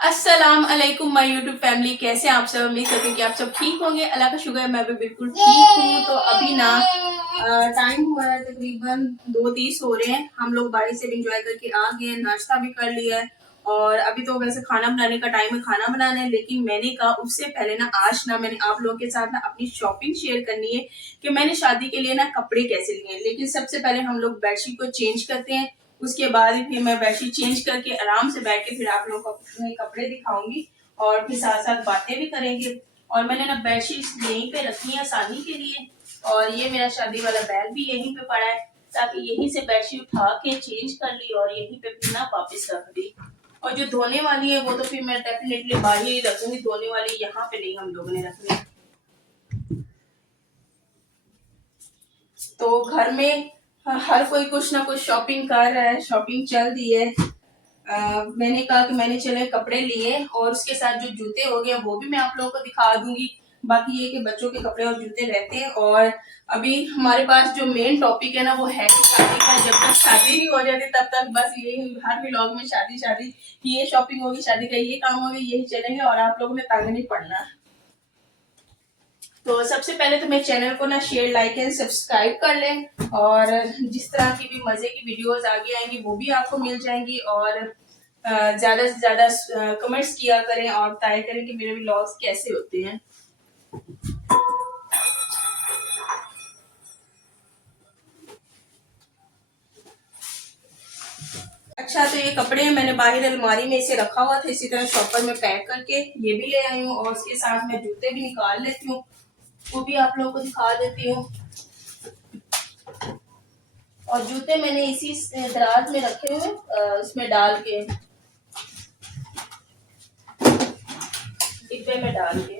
अस्सलाम अलैकुम my YouTube family, कैसे आप सब। उम्मीद करती हूँ कि आप सब ठीक होंगे। अल्लाह का शुक्र है मैं भी बिल्कुल ठीक हूँ। तो अभी ना टाइम हुआ है तकरीबन 2:30 हो रहे हैं। हम लोग बाहर से इंजॉय करके आ गए हैं, नाश्ता भी कर लिया है और अभी तो वैसे खाना बनाने का टाइम है, खाना बनाना है। लेकिन मैंने कहा उससे पहले ना आज ना मैंने आप लोगों के साथ ना अपनी शॉपिंग शेयर करनी है कि मैंने शादी के लिए ना कपड़े कैसे लिए हैं। लेकिन सबसे पहले हम लोग बेडशीट को चेंज करते हैं, उसके बाद ही फिर मैं बेडशीट चेंज करके आराम से बैठ के फिर आप लोगों को अपने कपड़े दिखाऊंगी और फिर साथ साथ बातें भी करेंगे। और मैंने ना बेडशीट यहीं पे रखी है आसानी के लिए, और ये मेरा शादी वाला बैग भी यहीं पे पड़ा है ताकि यहीं से बेडशीट उठा के चेंज कर ली और यहीं पे फिर ना वापस रख दी। और जो धोने वाली है वो तो फिर मैं डेफिनेटली बाहर ही रखूंगी, धोने वाली यहाँ पे नहीं हम लोगों ने रखनी। तो घर में हर कोई कुछ ना कुछ शॉपिंग कर रहा है, शॉपिंग चल रही है। मैंने कहा कि मैंने चले कपड़े लिए और उसके साथ जो जूते हो गए वो भी मैं आप लोगों को दिखा दूंगी। बाकी ये कि बच्चों के कपड़े और जूते रहते हैं। और अभी हमारे पास जो मेन टॉपिक है ना वो है कि शादी का। जब तक शादी नहीं हो जाती तब तक बस यही हर व्लॉग में शादी शादी, ये शॉपिंग होगी, शादी का ये काम होगा, यही चलेंगे और आप लोगों ने तंग नहीं पड़ना। तो सबसे पहले तो मेरे चैनल को ना शेयर लाइक एंड सब्सक्राइब कर लें और जिस तरह की भी मजे की वीडियोस आगे आएंगी वो भी आपको मिल जाएंगी। और ज्यादा से ज्यादा कमेंट्स किया करें और बताया करें कि मेरे व्लॉग्स कैसे होते हैं। अच्छा, तो ये कपड़े मैंने बाहर अलमारी में इसे रखा हुआ था, इसी तरह शॉपर में पैक करके ये भी ले आई हूँ। और उसके साथ मैं जूते भी निकाल लेती हूँ, वो भी आप लोगों को दिखा देती हूँ। और जूते मैंने इसी दराज में रखे हुए उसमें डाल के, डिब्बे में डाल के।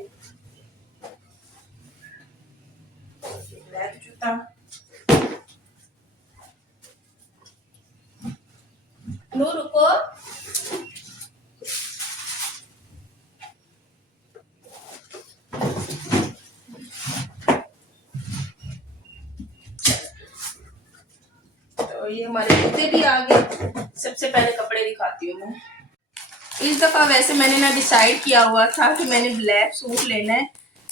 ब्लैक जूता, नो रुको। तो ये हमारे जूते भी आ गए। सबसे पहले कपड़े दिखाती हूँ मैं। इस दफा वैसे मैंने ना डिसाइड किया हुआ था कि मैंने ब्लैक सूट लेना है।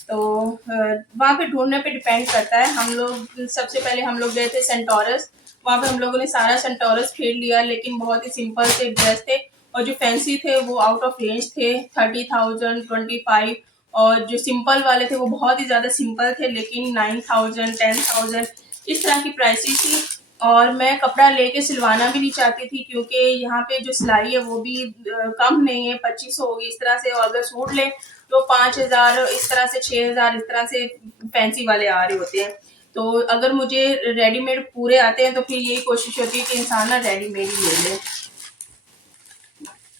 तो वहाँ पे ढूंढने पे डिपेंड करता है। हम लोग सबसे पहले हम लोग गए थे सेंटोरस, वहाँ पे हम लोगों ने सारा सेंटोरस खेल लिया, लेकिन बहुत ही सिंपल से ड्रेस थे और जो फैंसी थे वो आउट ऑफ रेंज थे, 30,000, 25। और जो सिंपल वाले थे वो बहुत ही ज्यादा सिंपल थे लेकिन 9,000, 10,000 इस तरह की प्राइसेस थी। और मैं कपड़ा लेके सिलवाना भी नहीं चाहती थी क्योंकि यहाँ पे जो सिलाई है वो भी कम नहीं है, 2500 होगी इस तरह से। और अगर सूट ले तो 5,000 इस तरह से, 6,000 इस तरह से फैंसी वाले आ रहे होते हैं। तो अगर मुझे रेडीमेड पूरे आते हैं तो फिर यही कोशिश होती है कि इंसान ना रेडीमेड ही ले ले।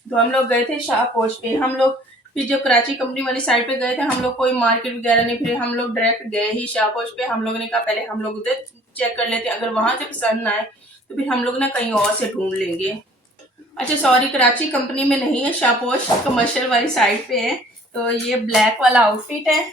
तो हम लोग गए थे शाहपोश पे, हम लोग फिर जो कराची कंपनी वाली साइड पे गए थे हम लोग, कोई मार्केट वगैरह नहीं, फिर हम लोग डायरेक्ट गए ही शाहपोश पे। हम लोगों ने कहा पहले हम लोग उधर चेक कर लेते हैं, अगर वहां से पसंद ना आए तो फिर हम लोग ना कहीं और से ढूंढ लेंगे। अच्छा सॉरी, कराची कंपनी में नहीं है, शाहपोश कमर्शियल वाली साइड पे है। तो ये ब्लैक वाला आउटफिट है,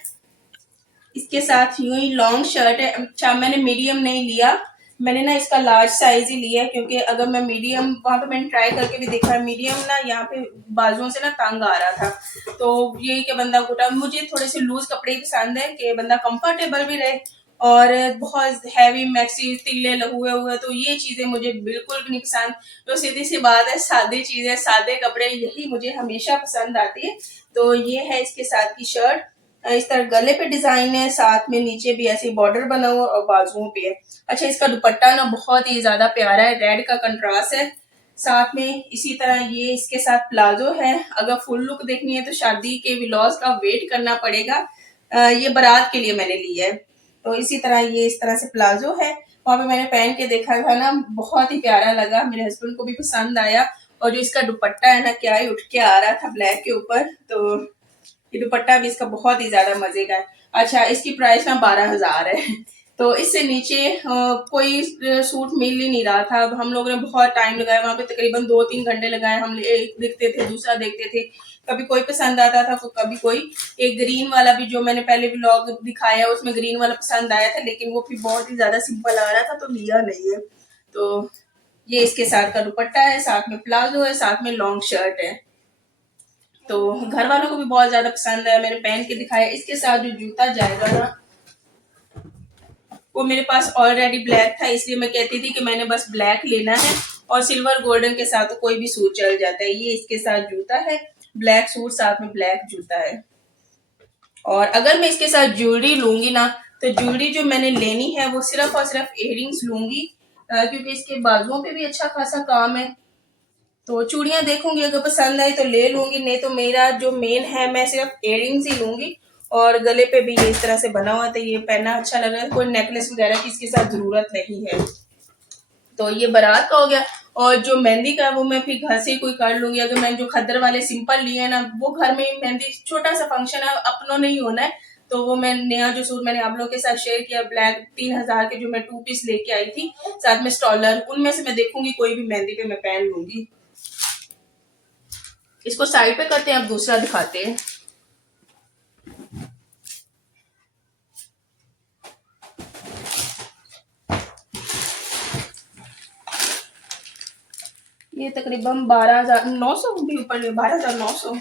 इसके साथ यूं ही लॉन्ग शर्ट है। अच्छा मैंने मीडियम नहीं लिया, मैंने ना इसका लार्ज साइज ही लिया है क्योंकि अगर मैं मीडियम, वहां पे मैंने ट्राई करके भी देखा है, मीडियम ना यहाँ पे बाजुओं से ना तंग आ रहा था। तो ये कि बंदा घुटा, मुझे थोड़े से लूज कपड़े ही पसंद है कि बंदा कंफर्टेबल भी रहे और बहुत हैवी मैक्सी तिल्ले हुए हुए तो ये चीजें मुझे बिल्कुल भी नहीं पसंद। तो सीधी सी बात है, सादी चीजें, सादे कपड़े यही मुझे हमेशा पसंद आती है। तो ये है इसके साथ की शर्ट, इस तरह गले पे डिजाइन है, साथ में नीचे भी ऐसे बॉर्डर बना हुआ और बाजुओं पे है। अच्छा इसका दुपट्टा ना बहुत ही ज्यादा प्यारा है, रेड का कंट्रास्ट है। साथ में इसी तरह ये इसके साथ प्लाजो है। अगर फुल लुक देखनी है तो शादी के व्लॉग्स का वेट करना पड़ेगा, ये बारात के लिए मैंने लिया है। तो इसी तरह ये इस तरह से प्लाजो है, वहां पे मैंने पहन के देखा था ना, बहुत ही प्यारा लगा, मेरे हस्बैंड को भी पसंद आया। और जो इसका दुपट्टा है ना, क्या ही उठ के आ रहा था ब्लैक के ऊपर। तो ये दुपट्टा भी इसका बहुत ही ज्यादा मजे का है। अच्छा इसकी प्राइस ना 12,000 है। तो इससे नीचे कोई सूट मिल ही नहीं रहा था। अब हम लोगों ने बहुत टाइम लगाया वहां पे, तकरीबन 2-3 घंटे लगाए। हम एक देखते थे, दूसरा देखते थे, कभी कोई पसंद आता था तो कभी कोई। एक ग्रीन वाला भी जो मैंने पहले व्लॉग दिखाया उसमें ग्रीन वाला पसंद आया था, लेकिन वो फिर बहुत ही ज्यादा सिंपल आ रहा था तो लिया नहीं है। तो ये इसके साथ का दुपट्टा है, साथ में प्लाजो है, साथ में लॉन्ग शर्ट है। तो घर वालों को भी बहुत ज्यादा पसंद है, मैंने पहन के दिखाया। इसके साथ जो जूता जाएगा ना वो मेरे पास ऑलरेडी ब्लैक था, इसलिए मैं कहती थी कि मैंने बस ब्लैक लेना है और सिल्वर गोल्डन के साथ तो कोई भी सूट चल जाता है। ये इसके साथ जूता है, ब्लैक सूट साथ में ब्लैक जूता है। और अगर मैं इसके साथ ज्वेलरी लूंगी ना तो ज्वेलरी जो मैंने लेनी है वो सिर्फ और सिर्फ इयररिंग्स लूंगी, क्योंकि इसके बाजुओं पे भी अच्छा खासा काम है। तो चूड़ियां देखूंगी, अगर पसंद आई तो ले लूंगी, नहीं तो मेरा जो मेन है मैं सिर्फ इयररिंग्स ही लूंगी। और गले पे भी ये इस तरह से बना हुआ था, ये पहनना अच्छा लग रहा है, कोई नेकलेस वगैरह की इसके साथ जरूरत नहीं है। तो ये बारात का हो गया। और जो मेहंदी का है वो मैं फिर घर से ही कोई कर लूंगी। अगर मैंने जो खद्दर वाले सिंपल लिए हैं ना वो घर में ही, मेहंदी छोटा सा फंक्शन है, अपनों नहीं होना है, तो वो मैं नया जो सूट मैंने आप लोगों के साथ शेयर किया ब्लैक 3000 के जो मैं 2 पीस लेके आई थी साथ में स्टॉलर, उनमें से मैं देखूंगी कोई भी मेहंदी पे मैं पहन लूंगी। इसको साइड पे करते हैं, अब दूसरा दिखाते हैं। ये तकरीबन 12,900 भी ऊपर, 12,900।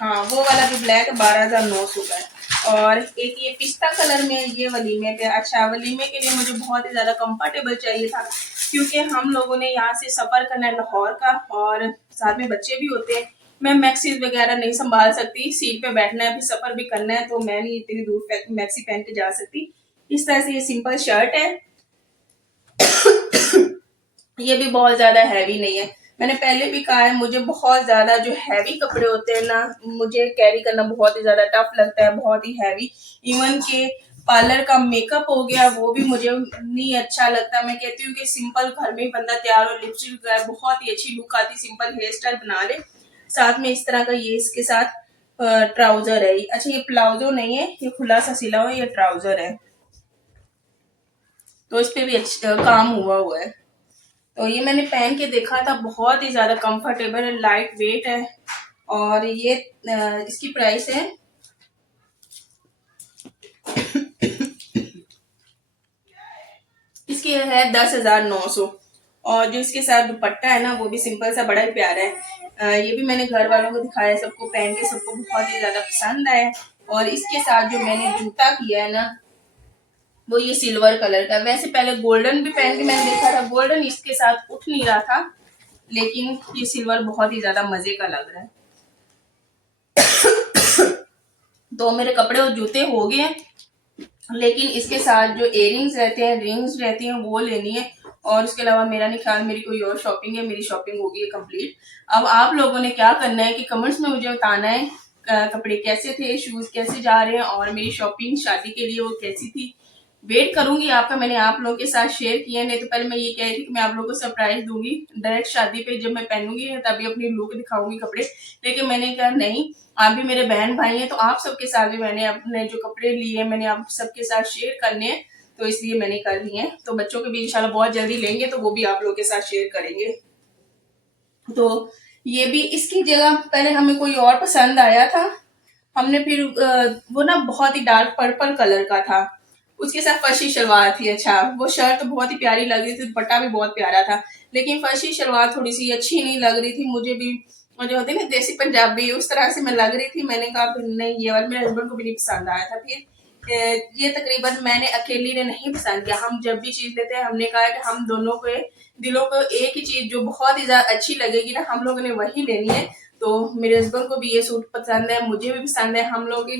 हाँ वो वाला जो ब्लैक है 12,900 का है। और एक ये पिस्ता कलर में, ये वलीमे पे, अच्छा वलीमे के लिए मुझे बहुत ही ज्यादा कंफर्टेबल चाहिए था, क्योंकि हम लोगों ने यहाँ से सफर करना है लाहौर का और साथ में बच्चे भी होते हैं। मैं मैक्सी वगैरह नहीं संभाल सकती, सीट पे बैठना है, फिर सफर भी करना है, तो मैं नहीं इतनी दूर मैक्सी पहन के जा सकती। इस तरह से ये सिंपल शर्ट है, ये भी बहुत ज्यादा हैवी नहीं है। मैंने पहले भी कहा है मुझे बहुत ज्यादा जो हैवी कपड़े होते हैं ना मुझे कैरी करना बहुत ही ज्यादा टफ लगता है, बहुत ही हैवी। इवन के पार्लर का मेकअप हो गया वो भी मुझे नहीं अच्छा लगता। मैं कहती हूँ कि सिंपल घर में ही बंदा तैयार हो, लिपस्टिक वगैरह बहुत ही अच्छी लुक आती, सिंपल हेयर स्टाइल बना ले। साथ में इस तरह का ये इसके साथ ट्राउजर है। अच्छा ये प्लाजो नहीं है, ये खुला सा सिला हुआ, ये ट्राउजर है, तो इस पे भी अच्छा काम हुआ है। तो ये मैंने पहन के देखा था, बहुत ही ज्यादा कंफर्टेबल है, लाइट वेट है। और ये इसकी प्राइस है इसकी है 10,900। और जो इसके साथ दुपट्टा है ना वो भी सिंपल सा बड़ा ही प्यारा है। ये भी मैंने घर वालों को दिखाया, सबको पहन के सबको बहुत ही ज्यादा पसंद आया। और इसके साथ जो मैंने जूता किया है ना वो ये सिल्वर कलर का। वैसे पहले गोल्डन भी पहन के मैंने देखा था, गोल्डन इसके साथ उठ नहीं रहा था, लेकिन ये सिल्वर बहुत ही ज्यादा मजे का लग रहा है। तो मेरे कपड़े और जूते हो गए हैं, लेकिन इसके साथ जो इयररिंग्स रहते हैं, रिंग्स रहती हैं, वो लेनी है। और उसके अलावा मेरा नहीं ख्याल मेरी कोई और शॉपिंग है, मेरी शॉपिंग होगी है कंप्लीट। अब आप लोगों ने क्या करना है कि कमेंट्स में मुझे बताना है कपड़े कैसे थे, शूज कैसे जा रहे हैं और मेरी शॉपिंग शादी के लिए वो कैसी थी। वेट करूंगी आपका, मैंने आप लोगों के साथ शेयर किया, नहीं तो पहले मैं ये कह रही थी कि मैं आप लोगों को सरप्राइज दूंगी, डायरेक्ट शादी पे जब मैं पहनूंगी तभी अपनी लुक दिखाऊंगी कपड़े। लेकिन मैंने कहा नहीं, आप भी मेरे बहन भाई हैं, तो आप सबके साथ भी मैंने अपने जो कपड़े लिए मैंने आप सबके साथ शेयर करने हैं, तो इसलिए मैंने कर लिए हैं। तो बच्चों के भी इंशाल्लाह बहुत जल्दी लेंगे तो वो भी आप लोगों के साथ शेयर करेंगे। तो ये भी इसकी जगह पहले हमें कोई और पसंद आया था, हमने फिर वो ना बहुत ही डार्क पर्पल कलर का था, उसके साथ फर्शी शलवार थी। अच्छा वो शर्ट तो बहुत ही प्यारी लग रही थी, दुपट्टा भी बहुत प्यारा था, लेकिन फर्शी शलवार थोड़ी सी अच्छी नहीं लग रही थी मुझे भी, जो होती है ना देसी पंजाबी उस तरह से मैं लग रही थी। मैंने कहा फिर नहीं, ये वाला मेरे हस्बैंड को भी नहीं पसंद आया था। फिर ये तकरीबन मैंने अकेली ने नहीं पसंद किया, हम जब भी चीज लेते हैं हमने कहा कि हम दोनों के दिलों को एक ही चीज जो बहुत ही ज्यादा अच्छी लगेगी ना हम लोगों ने वही लेनी है। तो मेरे हस्बैंड को भी ये सूट पसंद है, मुझे भी पसंद है, हम लोग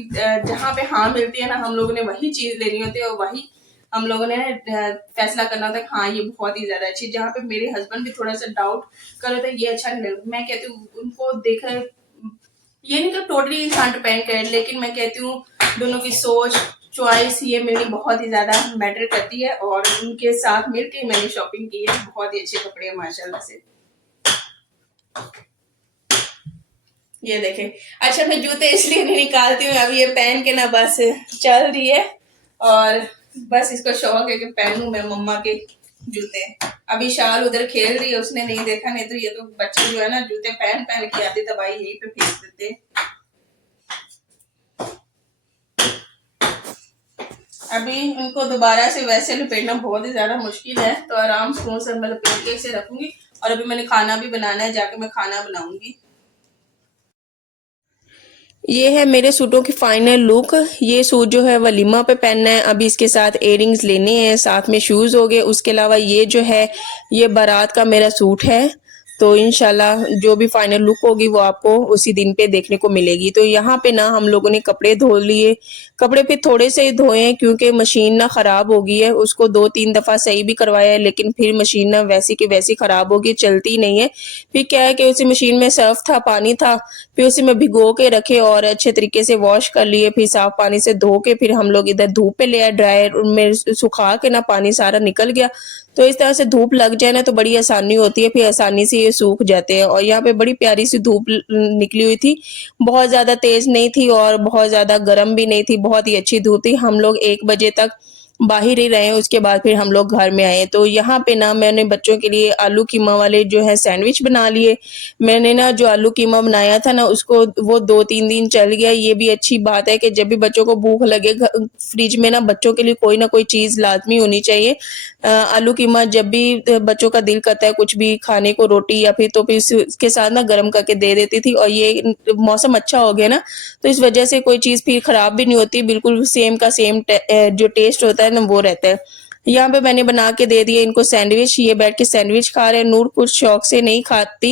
जहाँ पे हाँ मिलती है ना हम लोगों ने वही चीज लेनी होती है और वही हम लोगों ने फैसला करना होता है कि हाँ ये बहुत ही ज्यादा अच्छी। जहाँ पे मेरे हस्बैंड भी थोड़ा सा डाउट कर रहे थे ये अच्छा नहीं लग, मैं कहती हूँ उनको देखा, ये नहीं तो टोटली इंसान डिपेंड करे, लेकिन मैं कहती हूँ दोनों की सोच चॉइस ये मेरी बहुत ही ज्यादा मैटर करती है। और उनके साथ मिलकर मैंने शॉपिंग की है, बहुत ही अच्छे कपड़े हैं माशाल्लाह से। ये देखें। अच्छा मैं जूते इसलिए नहीं निकालती हूँ, अब ये पहन के ना बस चल रही है और बस इसको शौक है कि पहनूं मैं मम्मा के जूते। अभी शाल उधर खेल रही है, उसने नहीं देखा, नहीं तो ये तो बच्चे जो है ना जूते पहन पहन के आते दवाई यहीं पे फेंक देते। अभी उनको दोबारा से वैसे लपेटना बहुत ही ज्यादा मुश्किल है, तो आराम से मैं लपेट के इसे रखूंगी। और अभी मैंने खाना भी बनाना है, जाके मैं खाना बनाऊंगी। ये है मेरे सूटों की फाइनल लुक। ये सूट जो है वलीमा पे पहनना है, अभी इसके साथ इयररिंग्स लेने हैं, साथ में शूज़ हो गए। उसके अलावा ये जो है ये बारात का मेरा सूट है। तो इंशाल्लाह जो भी फाइनल लुक होगी वो आपको उसी दिन पे देखने को मिलेगी। तो यहाँ पे ना हम लोगों ने कपड़े धो लिए। कपड़े फिर थोड़े से ही धोए हैं क्योंकि मशीन ना ख़राब हो गई है। उसको 2-3 दफ़ा सही भी करवाया है लेकिन फिर मशीन ना वैसी की वैसी ख़राब हो गई, चलती नहीं है। फिर क्या है कि उसी मशीन में सर्फ था, पानी था, फिर उसी में भिगो के रखे और अच्छे तरीके से वॉश कर लिए। फिर साफ पानी से धो के फिर हम लोग इधर धूप पे ले आए, ड्रायर में सुखा के ना पानी सारा निकल गया। तो इस तरह से धूप लग जाए ना तो बड़ी आसानी होती है, फिर आसानी से ये सूख जाते हैं। और यहाँ पे बड़ी प्यारी सी धूप निकली हुई थी, बहुत ज़्यादा तेज़ नहीं थी और बहुत ज़्यादा गर्म भी नहीं थी, बहुत ही अच्छी धूप थी। हम लोग 1 बजे तक बाहर ही रहे, उसके बाद फिर हम लोग घर में आए। तो यहाँ पे ना मैंने बच्चों के लिए आलू कीमा वाले जो है सैंडविच बना लिए। मैंने ना जो आलू कीमा बनाया था ना उसको वो 2-3 दिन चल गया। ये भी अच्छी बात है कि जब भी बच्चों को भूख लगे फ्रिज में ना बच्चों के लिए कोई ना कोई चीज़ लाज़मी होनी चाहिए। आलू कीमा जब भी बच्चों का दिल करता है कुछ भी खाने को, रोटी या फिर तो फिर इसके साथ ना गरम करके दे देती थी। और ये मौसम अच्छा हो गया ना तो इस वजह से कोई चीज़ फिर खराब भी नहीं होती, बिल्कुल सेम का सेम जो टेस्ट होता है ना वो रहता है। यहाँ पे मैंने बना के दे दिए इनको सैंडविच। ये बैठ के सैंडविच खा रहे हैं। नूर कुछ शौक से नहीं खाती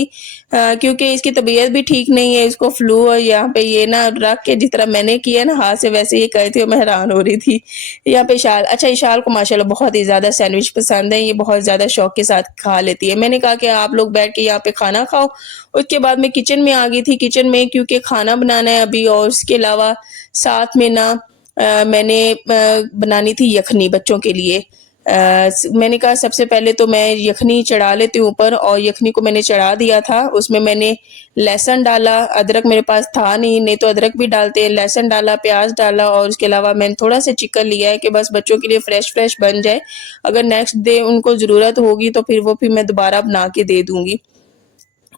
क्योंकि इसकी तबीयत भी ठीक नहीं है, इसको फ्लू। और यहाँ पे ये ना रख के जिस तरह मैंने किया ना हाथ से वैसे ये कर थी और मैं हैरान हो रही थी। यहाँ पे इशाल, अच्छा इशाल को माशाल्लाह बहुत ही ज़्यादा सैंडविच पसंद है, ये बहुत ज़्यादा शौक के साथ खा लेती है। मैंने कहा कि आप लोग बैठ के यहाँ पे खाना खाओ। उसके बाद मैं किचन में आ गई थी। किचन में क्योंकि खाना बनाना है अभी और उसके अलावा साथ में ना मैंने बनानी थी यखनी बच्चों के लिए। मैंने कहा सबसे पहले तो मैं यखनी चढ़ा लेती हूँ ऊपर, और यखनी को मैंने चढ़ा दिया था। उसमें मैंने लहसुन डाला, अदरक मेरे पास था नहीं तो अदरक भी डालते हैं। लहसुन डाला, प्याज डाला और उसके अलावा मैंने थोड़ा सा चिकन लिया है कि बस बच्चों के लिए फ्रेश बन जाए। अगर नेक्स्ट डे उनको ज़रूरत होगी तो फिर मैं दोबारा बना के दे दूँगी।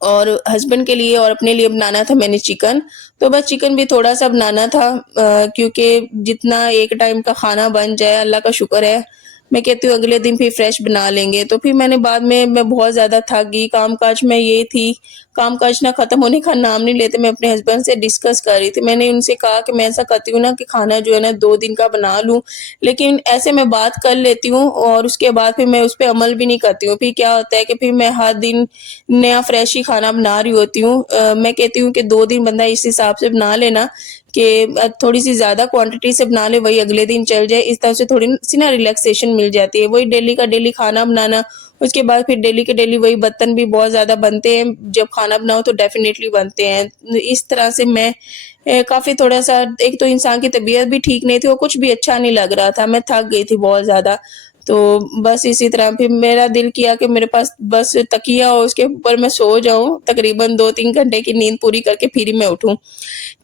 और हस्बैंड के लिए और अपने लिए बनाना था मैंने चिकन। तो बस चिकन भी थोड़ा सा बनाना था क्योंकि जितना एक टाइम का खाना बन जाए अल्लाह का शुक्र है। मैं कहती हूँ अगले दिन फिर फ्रेश बना लेंगे। तो फिर मैंने बाद में मैं बहुत ज़्यादा थक गई, काम-काज में ये थी, काम-काज ना ख़त्म होने का नाम नहीं लेते। मैं अपने हस्बैंड से डिस्कस कर रही थी। मैंने उनसे कहा कि मैं ऐसा करती हूँ ना कि खाना जो है ना 2 दिन का बना लूँ, लेकिन ऐसे मैं बात कर लेती हूँ और उसके बाद फिर मैं उस पे अमल भी नहीं करती हूँ। फिर क्या होता है कि फिर मैं हर दिन नया फ्रेश ही खाना बना रही होती हूँ। मैं कहती हूँ कि 2 दिन बंदा इस हिसाब से बना ले ना कि थोड़ी-सी ज़्यादा क्वांटिटी से बना ले, वही अगले दिन चल जाए। इस तरह से थोड़ी-सी ना रिलैक्सेशन मिल जाती है। वही डेली का डेली खाना बनाना, उसके बाद फिर डेली के डेली वही बर्तन भी बहुत ज़्यादा बनते हैं। जब खाना बनाओ तो डेफ़िनेटली बनते हैं। इस तरह से मैं काफ़ी थोड़ा-सा, एक तो इंसान की तबीयत भी ठीक नहीं थी और कुछ भी अच्छा नहीं लग रहा था। मैं थक गई थी बहुत ज़्यादा। तो बस इसी तरह फिर मेरा दिल किया कि मेरे पास बस तकिया हो, उसके ऊपर मैं सो जाऊँ, तकरीबन 2-3 घंटे की नींद पूरी करके फिर ही मैं उठूँ।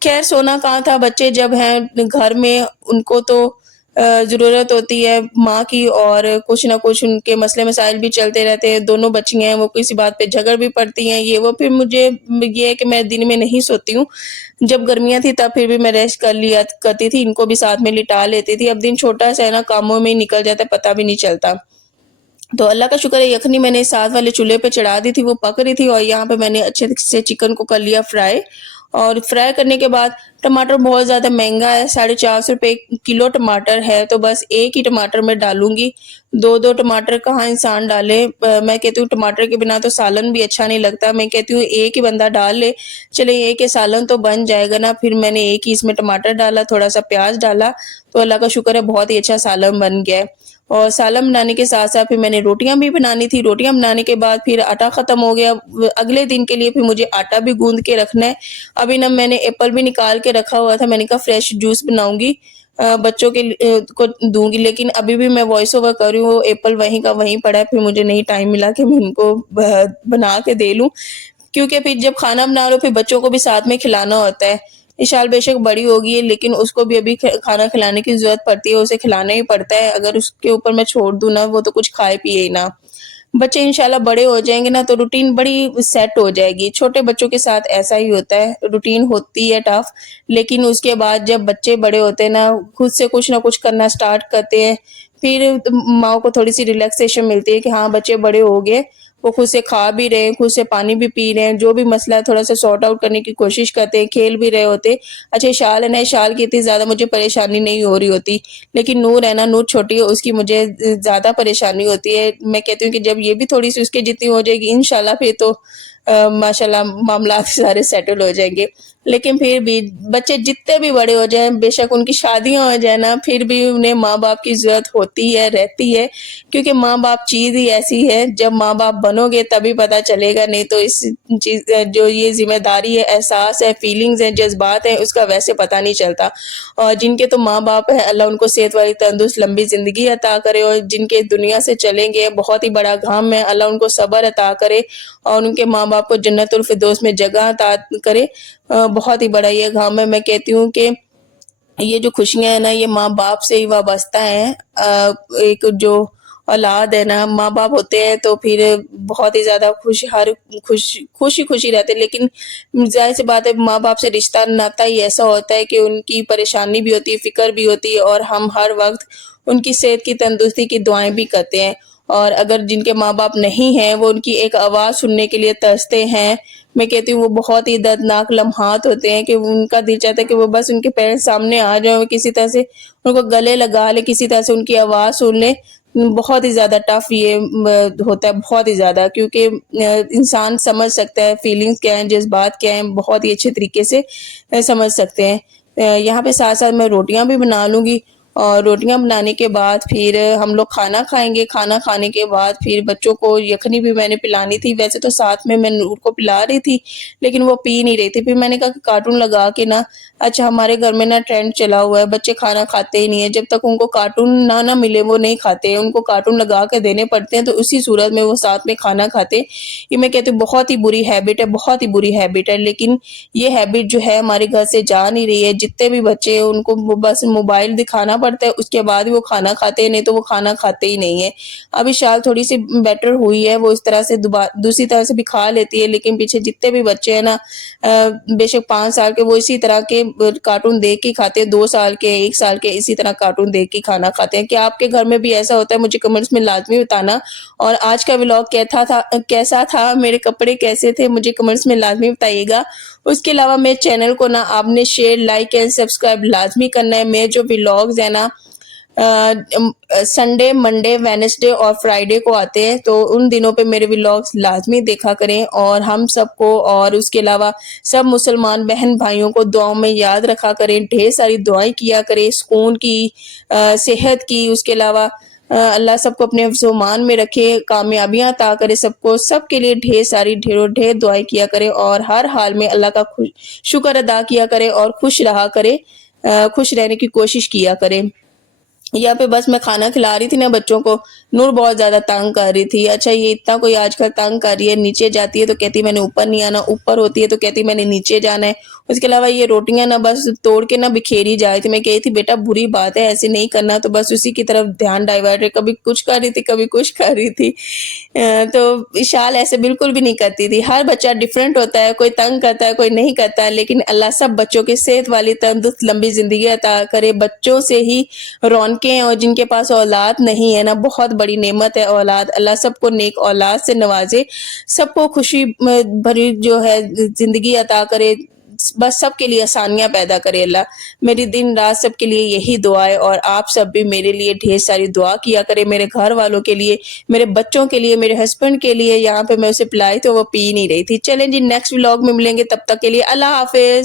ख़ैर सोना कहाँ था, बच्चे जब हैं घर में उनको तो ज़रूरत होती है माँ की, और कुछ न कुछ उनके मसले-मसाइल भी चलते रहते हैं। दोनों बच्चियाँ हैं, वो किसी बात पे झगड़ भी पड़ती हैं, ये वो। फिर मुझे ये है कि मैं दिन में नहीं सोती हूँ। जब गर्मियाँ थी तब फिर भी मैं रेस्ट कर लिया करती थी, इनको भी साथ में लिटा लेती थी। अब दिन छोटा-सा है ना, कामों में ही निकल जाता है, पता भी नहीं चलता। तो अल्लाह का शुक्र है यखनी मैंने साथ वाले चूल्हे पे चढ़ा दी थी, वो पक रही थी और यहाँ पे मैंने अच्छे से चिकन को कर लिया फ्राई। और फ्राई करने के बाद टमाटर बहुत ज़्यादा महँगा है, 450 रुपए किलो टमाटर है, तो बस 1 ही टमाटर मैं डालूँगी। 2-2 टमाटर कहाँ इंसान डाले। मैं कहती हूँ टमाटर के बिना तो सालन भी अच्छा नहीं लगता। मैं कहती हूँ एक ही बंदा डाल ले, चले एक ही सालन तो बन जाएगा ना। फिर मैंने एक ही इसमें टमाटर डाला, थोड़ा-सा प्याज़ डाला, तो अल्लाह का शुक्र है बहुत ही अच्छा सालन बन गया है। और सालन बनाने के साथ-साथ फिर मैंने रोटियाँ भी बनानी थी। रोटियाँ बनाने के बाद फिर आटा ख़त्म हो गया। अगले दिन के लिए फिर मुझे आटा भी गूँध के रखना है। अभी ना मैंने एप्पल भी निकाल के रखा हुआ था। मैंने कहा फ्रेश जूस बनाऊँगी, बच्चों के को दूँगी, लेकिन अभी भी मैं वॉइस ओवर कर रही हूँ, वो एप्पल वहीं का वहीं पड़ा है। फिर मुझे नहीं टाइम मिला कि मैं उनको बना के दे लूँ, क्योंकि फिर जब खाना बना लो फिर बच्चों को भी साथ में खिलाना होता है। इशाल बेशक बड़ी हो गई है लेकिन उसको भी अभी खाना खिलाने की ज़रूरत पड़ती है, उसे खिलाना ही पड़ता है। अगर उसके ऊपर मैं छोड़ दूँ ना, वो तो कुछ खाए पिए ही ना। बच्चे इंशाल्लाह बड़े हो जाएँगे ना तो रूटीन बड़ी सेट हो जाएगी। छोटे बच्चों के साथ ऐसा ही होता है, रूटीन होती है टफ, लेकिन उसके बाद जब बच्चे बड़े होते हैं ना, खुद से कुछ ना कुछ करना स्टार्ट करते हैं, फिर माँ को थोड़ी-सी रिलैक्सेशन मिलती है कि हाँ, बच्चे बड़े हो गए, वो खुद से खा भी रहे हैं, खुद से पानी भी पी रहे हैं, जो भी मसला है थोड़ा सा सॉर्ट आउट करने की कोशिश करते हैं, खेल भी रहे होते। अच्छा शाल है ना, शाल की इतनी ज़्यादा मुझे परेशानी नहीं हो रही होती, लेकिन नूर है ना, नूर छोटी है, उसकी मुझे ज़्यादा परेशानी होती है। मैं कहती हूँ कि जब ये भी थोड़ी सी उसके जितनी हो जाएगी इंशाल्लाह फिर तो माशाल्लाह मामलात सारे सेटल हो जाएंगे। लेकिन फिर भी बच्चे जितने भी बड़े हो जाएं, बेशक उनकी शादियां हो जाए ना, फिर भी उन्हें माँ बाप की जरूरत होती है, रहती है, क्योंकि माँ बाप चीज ही ऐसी है, जब माँ बाप बनोगे तभी पता चलेगा, नहीं तो इस चीज जो ये जिम्मेदारी है, एहसास है, फीलिंग्स है, जज्बात है, उसका वैसे पता नहीं चलता। और जिनके तो माँ बाप है, अल्लाह उनको सेहत वाली तंदुरुस्त लंबी जिंदगी अता करे, और जिनके दुनिया से चलेंगे बहुत ही बड़ा गम है, अल्लाह उनको सब्र अता करे और उनके माँ बाप को जन्नतुल फिरदौस में जगह अता करे। बहुत ही बड़ा ये गम है। मैं कहती हूँ कि ये जो खुशियां है ना, ये माँ बाप से ही वाबस्ता है। एक जो औलाद है ना, माँ बाप होते हैं तो फिर बहुत ही ज्यादा खुशी खुशी रहते हैं, लेकिन जाहिर सी बात है माँ बाप से रिश्ता नाता ही ऐसा होता है कि उनकी परेशानी भी होती है, फिक्र भी होती है, और हम हर वक्त उनकी सेहत की तंदुरुस्ती की दुआएं भी करते हैं। और अगर जिनके माँ बाप नहीं हैं, वो उनकी एक आवाज सुनने के लिए तरसते हैं। मैं कहती हूँ वो बहुत ही दर्दनाक लम्हात होते हैं कि उनका दिल चाहता है कि वो बस उनके पेरेंट्स सामने आ जाए, किसी तरह से उनको गले लगा ले, किसी तरह से उनकी आवाज़ सुन ले। बहुत ही ज़्यादा टफ ये होता है, बहुत ही ज़्यादा, क्योंकि इंसान समझ सकता है फीलिंग्स क्या हैं, जज्बात क्या हैं, बहुत ही अच्छे तरीके से समझ सकते हैं। यहाँ पे साथ साथ मैं रोटियां भी बना लूँगी, और रोटियां बनाने के बाद फिर हम लोग खाना खाएंगे। खाना खाने के बाद फिर बच्चों को यखनी भी मैंने पिलानी थी, वैसे तो साथ में मैं नूर को पिला रही थी, लेकिन वो पी नहीं रही थी। फिर मैंने कहा कि कार्टून लगा के ना, अच्छा हमारे घर में ना ट्रेंड चला हुआ है, बच्चे खाना खाते ही नहीं है, जब तक उनको कार्टून ना मिले वो नहीं खाते हैं, उनको कार्टून लगा के देने पड़ते हैं, तो उसी सूरत में वो साथ में खाना खाते। ये मैं कहती हूँ बहुत ही बुरी हैबिट है, बहुत ही बुरी हैबिट है, लेकिन ये हैबिट जो है हमारे घर से जा नहीं रही है। जितने भी बच्चे हैं उनको बस मोबाइल दिखाना पड़ता है, उसके बाद वो खाना खाते हैं, नहीं तो वो खाना खाते ही नहीं है। अभी शाल थोड़ी सी बेटर हुई है, वो इस तरह से दूसरी तरह से भी खा लेती है, लेकिन पीछे जितने भी बच्चे हैं ना, बेशक 5 साल के, वो इसी तरह के कार्टून देख के खाते हैं, 2 साल के, 1 साल के, इसी तरह कार्टून देख के खाना खाते हैं। क्या आपके घर में भी ऐसा होता है? मुझे कमेंट्स में लाजमी बताना। और आज का व्लॉग कैसा था, मेरे कपड़े कैसे थे, मुझे कमेंट्स में लाजमी बताइएगा। उसके अलावा मेरे चैनल को ना आपने शेयर, लाइक एंड सब्सक्राइब लाजमी करना है। मेरे जो व्लॉग्स है ना संडे, मंडे, वेडनेसडे और फ्राइडे को आते हैं, तो उन दिनों पे मेरे व्लॉग्स लाजमी देखा करें। और हम सबको, और उसके अलावा सब मुसलमान बहन भाइयों को दुआओं में याद रखा करें, ढेर सारी दुआएं किया करें, सुकून की, सेहत की, उसके अलावा अल्लाह सबको अपने ज़ुबान में रखे, कामयाबियां अता करे सबको, सबके लिए ढेरों ढेर दुआएं किया करें, और हर हाल में अल्लाह का शुक्र अदा किया करें, और खुश रहा करें, खुश रहने की कोशिश किया करें। यहाँ पे बस मैं खाना खिला रही थी ना बच्चों को, नूर बहुत ज्यादा तंग कर रही थी। अच्छा ये इतना कोई आजकल तंग कर रही है, नीचे जाती है तो कहती मैंने ऊपर नहीं आना, ऊपर होती है तो कहती मैंने नीचे जाना है। उसके अलावा ये रोटियां ना बस तोड़ के ना बिखेरी जा रही थी। मैं कही थी बेटा बुरी बात है, ऐसे नहीं करना, तो बस उसी की तरफ ध्यान डाइवर्ट है, कभी कुछ कर रही थी, कभी कुछ कर रही थी। तो विशाल ऐसे बिल्कुल भी नहीं करती थी। हर बच्चा डिफरेंट होता है, कोई तंग करता है, कोई नहीं करता है, लेकिन अल्लाह सब बच्चों के सेहत वाली तंदुरुस्त लंबी जिंदगी अता करे। बच्चों से ही रौनकें, और जिनके पास औलाद नहीं है ना, बहुत बड़ी नेमत है औलाद। अल्लाह सबको नेक औलाद से नवाजे, सबको खुशी भरी जो है जिंदगी अता करे, बस सबके लिए आसानियां पैदा करे अल्लाह। मेरी दिन रात सबके लिए यही दुआ है, और आप सब भी मेरे लिए ढेर सारी दुआ किया करे, मेरे घर वालों के लिए, मेरे बच्चों के लिए, मेरे हस्बैंड के लिए। यहाँ पे मैं उसे पिलाई तो वो पी नहीं रही थी। चलें जी, नेक्स्ट व्लॉग में मिलेंगे, तब तक के लिए अल्लाह हाफिज।